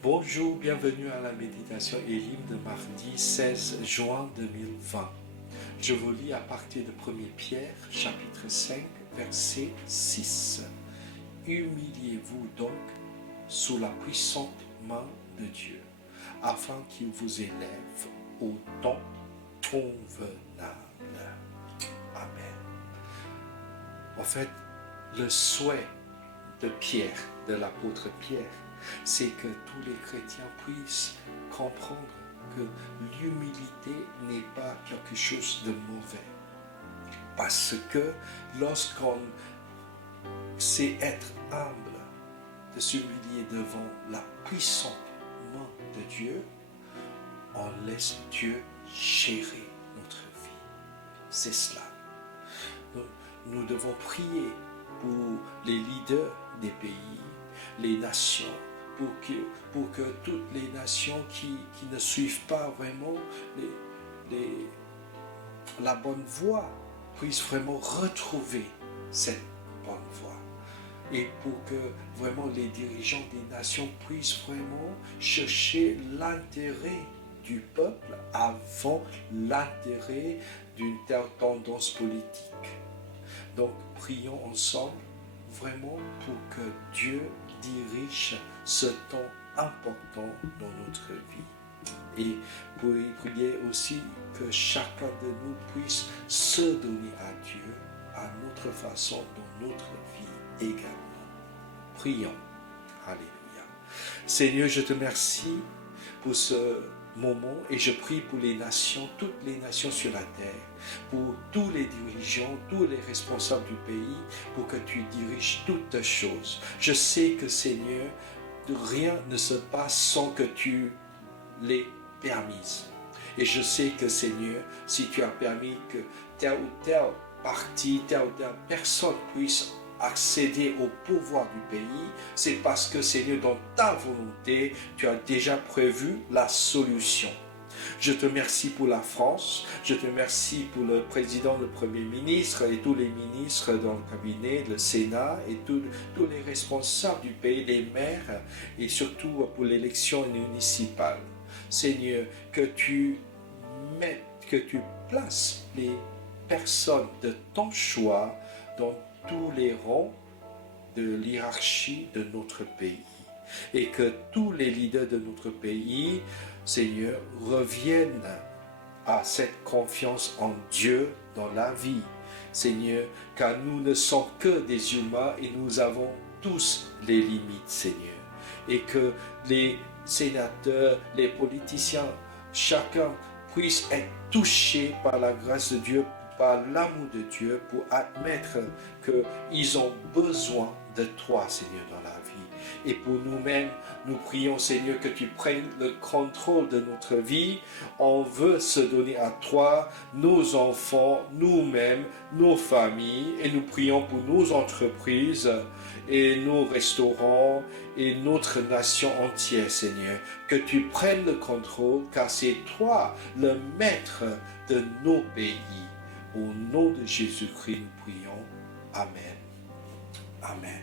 Bonjour, bienvenue à la méditation et l'hymne de mardi 16 juin 2020. Je vous lis à partir de 1 Pierre, chapitre 5, verset 6. Humiliez-vous donc sous la puissante main de Dieu, afin qu'il vous élève au temps convenable. Amen. En fait, le souhait de Pierre, de l'apôtre Pierre, c'est que tous les chrétiens puissent comprendre que l'humilité n'est pas quelque chose de mauvais. Parce que lorsqu'on sait être humble, de s'humilier devant la puissante main de Dieu, on laisse Dieu gérer notre vie. C'est cela. Nous devons prier pour les leaders des pays, les nations, pour que toutes les nations qui ne suivent pas vraiment la bonne voie puissent vraiment retrouver cette bonne voie. Et pour que vraiment les dirigeants des nations puissent vraiment chercher l'intérêt du peuple avant l'intérêt d'une telle tendance politique. Donc prions ensemble vraiment pour que Dieu dirige ce temps important dans notre vie. Et pour prier aussi que chacun de nous puisse se donner à Dieu à notre façon dans notre vie également. Prions. Alléluia. Seigneur, je te remercie pour ce moment et je prie pour les nations, toutes les nations sur la terre, pour tous les dirigeants, tous les responsables du pays, pour que tu diriges toutes choses. Je sais que Seigneur, rien ne se passe sans que tu l'aies permise. Et je sais que Seigneur, si tu as permis que telle ou telle partie, telle ou telle personne puisse accéder au pouvoir du pays, c'est parce que Seigneur, dans ta volonté, tu as déjà prévu la solution. Je te remercie pour la France, je te remercie pour le président, le premier ministre et tous les ministres dans le cabinet, le Sénat et tous les responsables du pays, les maires et surtout pour l'élection municipale. Seigneur, que tu places les personnes de ton choix dans tous les rangs de l'hierarchie de notre pays. Et que tous les leaders de notre pays, Seigneur, reviennent à cette confiance en Dieu dans la vie. Seigneur, car nous ne sommes que des humains et nous avons tous les limites, Seigneur. Et que les sénateurs, les politiciens, chacun puisse être touché par la grâce de Dieu, par l'amour de Dieu, pour admettre qu'ils ont besoin de toi, Seigneur, dans la vie. Et pour nous-mêmes, nous prions, Seigneur, que tu prennes le contrôle de notre vie. On veut se donner à toi, nos enfants, nous-mêmes, nos familles, et nous prions pour nos entreprises et nos restaurants et notre nation entière, Seigneur. Que tu prennes le contrôle, car c'est toi le maître de nos pays. Au nom de Jésus-Christ, nous prions. Amen. Amen.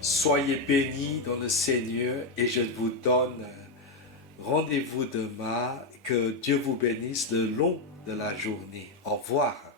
Soyez bénis dans le Seigneur et je vous donne rendez-vous demain. Que Dieu vous bénisse le long de la journée. Au revoir.